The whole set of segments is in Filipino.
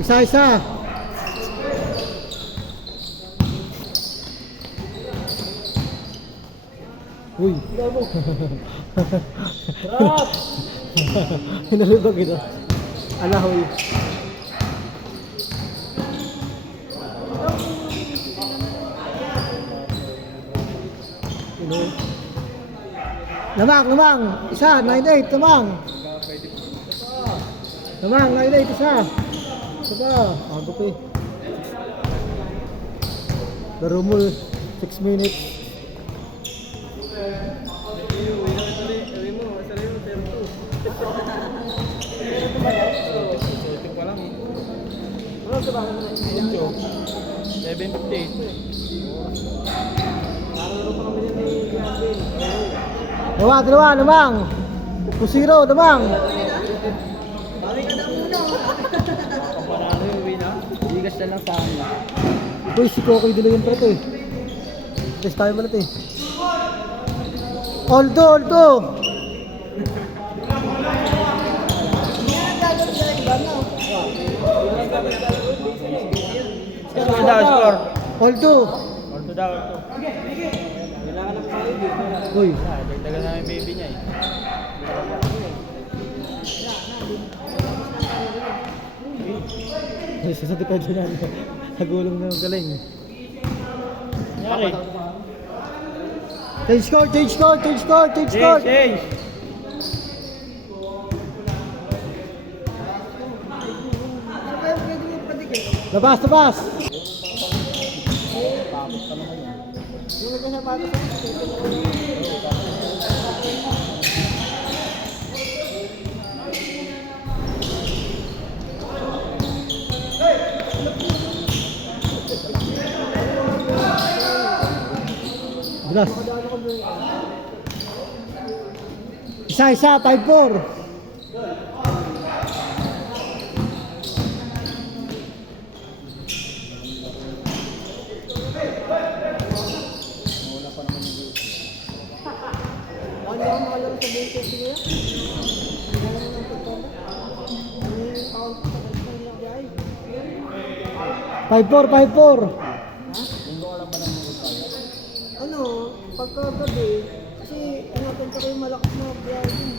Isa-isa. Uy. Drop! Hinalibag ito. Alahoy. Lamang, lamang. Isa, 9-8, lamang. Lamang, 9-8, isa. Isa pa. Ako pa eh. Laro mo 6 minutes. Ano sa bakit mo na? 7:58. Parang pa kami ni Grande. Dalawa, dalawa, lamang. 2-0, lamang. Balik ka na muna. Kaparado yung win ha. Bigas na lang sa akin. Uy, si Kokoy dilo yung preto eh. Test tayo malat eh. Aldo, Aldo. Score daw, score. Aldo. Orto daw, orto. Kailangan ng palit dito. Uy. Dagdagan namin baby niya eh. Sa depensa na. Nagulong na yung galing. Nangyari. Change score, change score, change score, change score. Change. Labas, labas. Bilas. Isa-isa, 5-4. Five four. Ano, pagkagabi, kasi inatid ko yung malakas na biyahe din.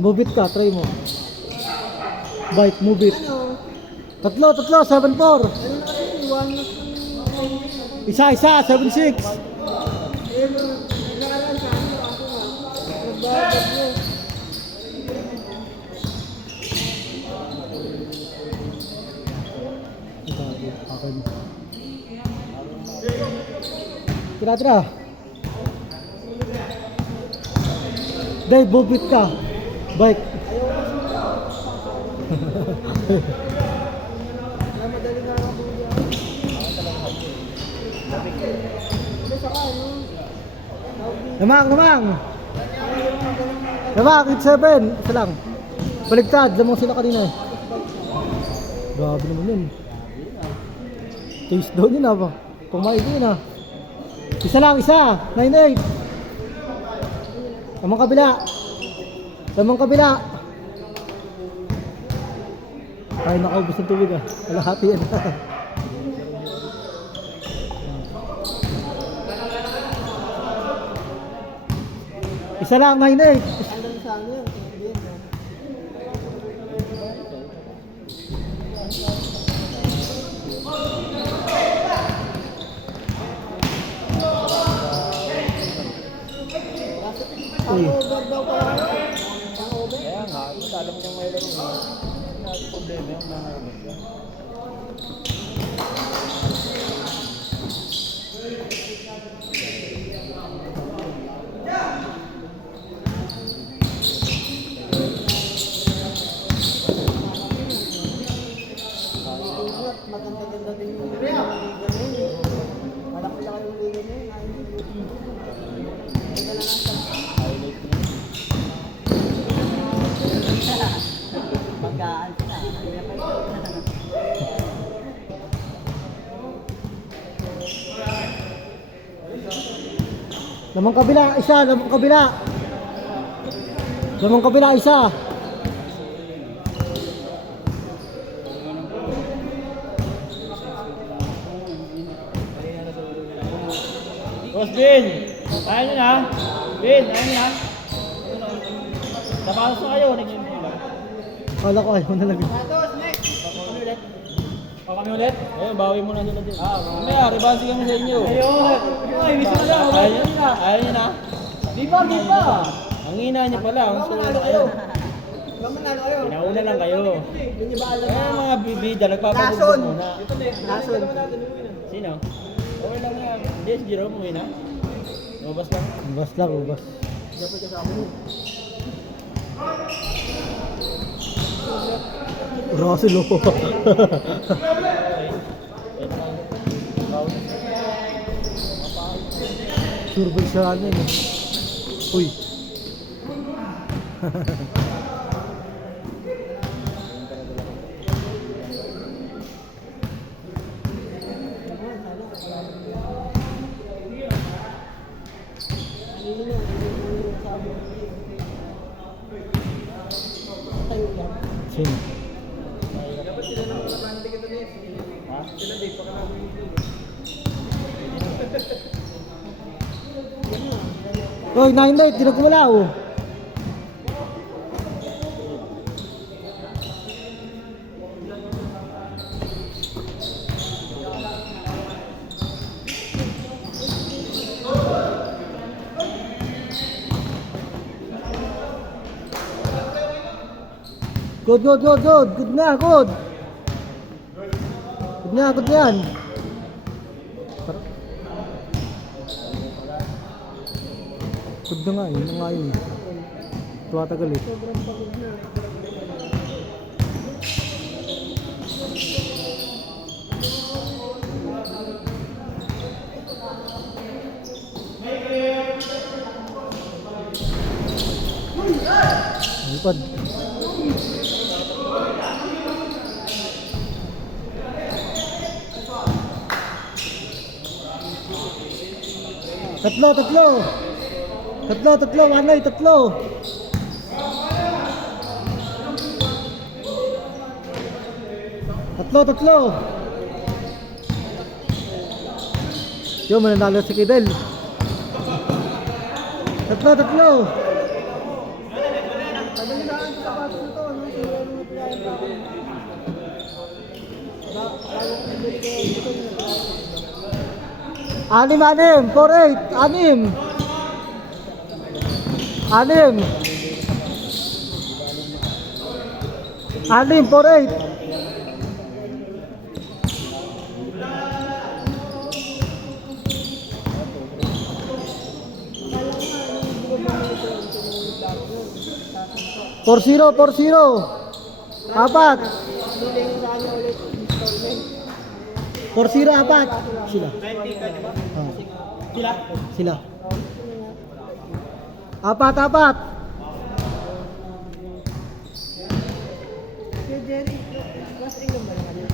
Move it ka, try mo. Bike, move it. Ano, Tatlo, 7-4. ano na kasi, iwan na sa Isa-isa, 7-6. eh, nakalaan sa ano, ako nga, nagbabagyo. Tira, tira. Dave, move it ka. Bike. Kaya madali nga ako biyahe. Hindi, saka ano, Lamang, lamang. Lamang, 8-7. Isa lang. Baligtad, lamang sila kanina eh. Grabe naman yun. Taste down yun ah ba? Pumayag yun ah. Isa lang, isa. 9-8. Lamang kabila. Lamang kabila. Ay, nakaubos ng tubig ah. Kalahati yan. Isa lang, 9-8. andun sa ano yun, sabihin mo. Uy. Over daw pala ako. Ang over. Kaya nga, basta alam niyang mayroon yun. Hindi problema yung mga Maganda-ganda din yung liga ngayon eh. Malaki-laki yung liga ngayon. Ganda lang ang pagkaan sila. Kaya pa Lamang kabila, isa. Lamang kabila. Lamang kabila, isa. Boss Ben! Ayaw nyo na? Ben, ayaw nyo na? Tapos na kayo, nag-game lang. Kala ko ayaw na lang. Santos, next! O kami ulit? Ayun, bawi muna sila din. Mamaya, rebasi kami sa inyo. Ayun! Ay, miss mo lang. Ayaw nyo na? Ayaw nyo na? Di ba? Ang hina niya pala. Ang Manalo kayo. Manalo kayo. Pinauna lang kayo. Yun yung bahala Kaya na. mga bibida, nagpapagubo Lason. muna. Lason. Sino? Okay lang yan. Hindi, si Jerome mo na. Lumabas lang. Ubas lang, ubas. Dapat kasama mo. Russell, oh. Surbay siya ano yun. Uy. Sino? Oy, 9-8, tinagwala oh. Good, good, good, good. Good na, good. Good na, good na yan. Good na nga, yun na nga yun. Tumatagal eh. Lipad. Tatlo, tatlo. Tatlo, tatlo, Manoy, tatlo. Tatlo, tatlo. Yo, mananalo si Kidel. Tatlo, tatlo. Pagalilaan sa sapatos na to, no? Siguro na pinayan pa ako. Bago ko nabili ko ito nila. 6, 6, 4, 8, 6. 6. 6, 4, 8. Por zero, 4-0. Apat. Bili ko sa kanya ulit installment. 4-0, apat. Sila. Ah, Sila? sila. Apat, apat. Si Jerry, last ring lang ba yung kanya?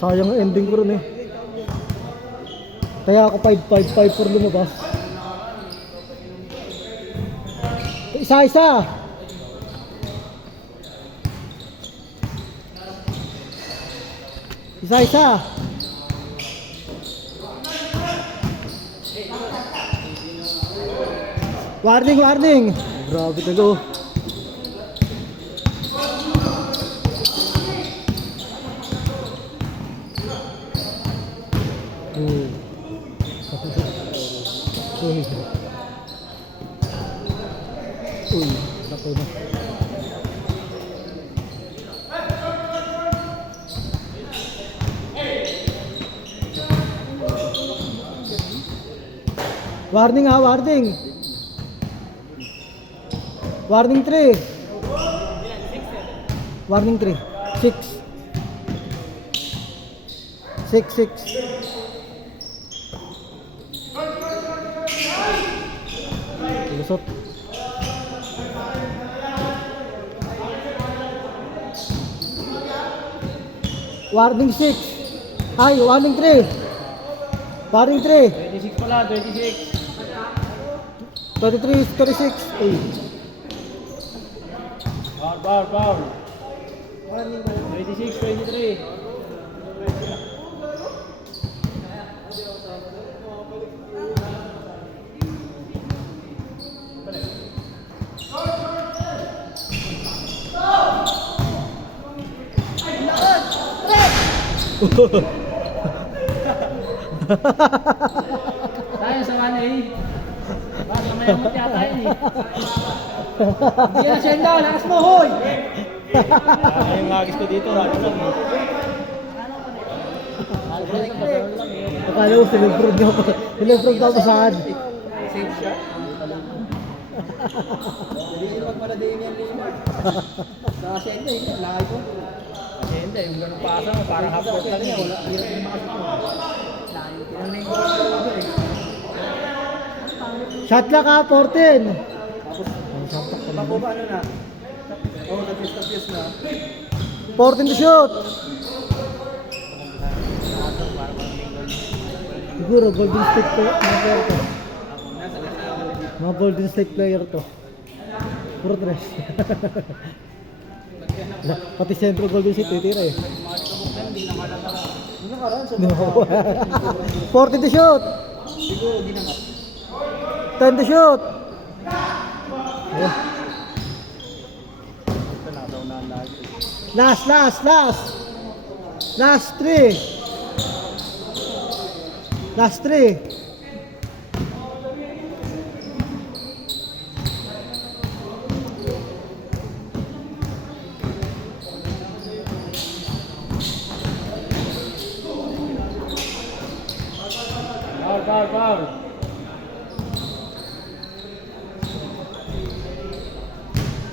Sayang ang ending ko rin eh. Kaya ako 5-5-5-4 lumabas. Isa-isa. Isa-isa. Warning, warning. Grabe talaga. Uy. Uy, naku na. Warning ha, warning. Warning 3. Warning 3. 6. 6, 6. Lusot. Warning 6. Ay, warning 3. Warning 3. 26 pala, 26. 23, 36. Uy. Foul. Warning ba lang? 26, 23. Tayo sa 1A. Basta may amot yata yun eh. Hindi na siya daw, lakas mo, hoy! Ay, yung agis ko dito, lalo lang eh. Akala ko sinimprove niyo ako. Sinimprove daw ko saan. Safe siya. Hindi yung magmaradayin yan lima. Sa asyenda eh, lahat ko. Asyenda, yung ganun pasa mo, parang half court lang yun. Wala, hirap yung makasama. Layo, tinanay ko. Shot lang ha, 14. Tapos, bako ba ano na? Oo, tapos na. 14 to shoot. Siguro Golden State player to. Mga Golden State player to. Puro tres. Pati siyempre Golden State titira eh. Ano karoon? So, No. 14 to shoot. siguro, di naman. 10 to shoot. Oh. Last. Last 3. Last 3. Foul.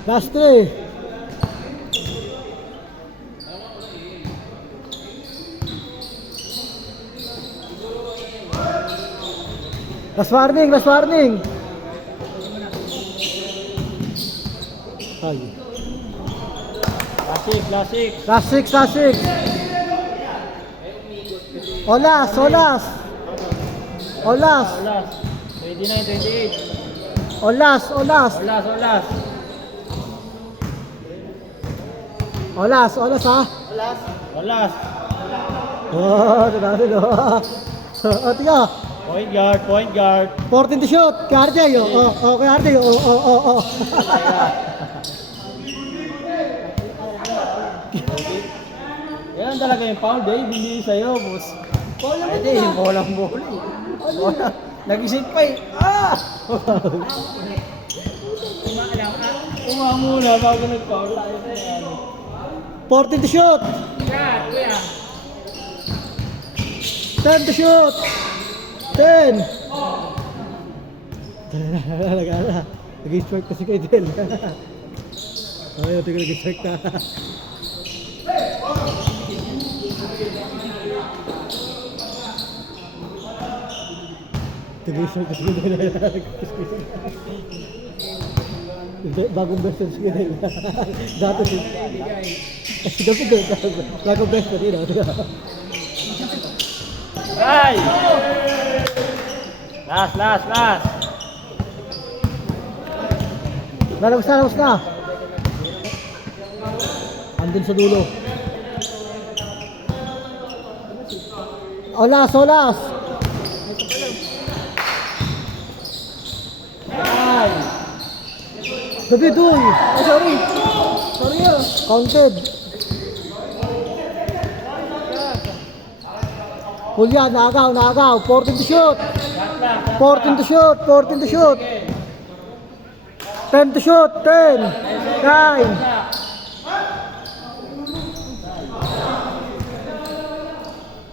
Last 3. Last warning. Ay. Classic. Last 6. Olas. Last. 29, 28. Olas. Olas. Ha. Olas. Oh, nanalo no. Oh, tiga. Point guard. 14 to shoot. Kay RJ. Kay RJ. Oh. Yan talaga yung foul, Dave. Hindi sa'yo, boss. Hindi, yung bolang bola. Nag-isip pa eh. Muna bago nag-foul tayo sa yan. 14 to shoot. 10 to shoot. 10. Nag-strike kasi kay Del. Ayun, tingnan nag-strike na. Nag-strike kasi kay Del. Bagong best friend si Del. Dati si... Bagong best friend yun. Ay! Last. Lalabas na. Andun sa dulo. Olas. Ay! David, uy. Sorry Counted. Julian, naagaw. 14 to shoot. 10 to shoot. 10. 9.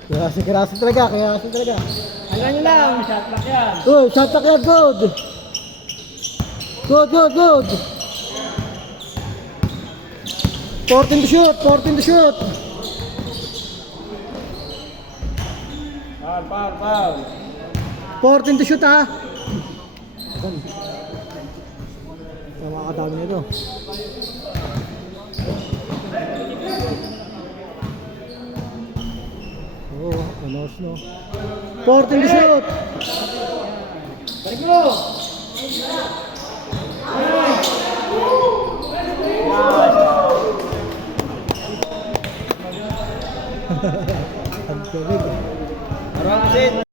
Kaya talaga. Hanggang nyo lang, shot clock yan. Oh, shot clock yan, good. Good. 14 to shoot. 14 to shoot ha. Tama ka dami nito. Oh, anos no. 14 to shoot. Balik mo! Ang galing. Marang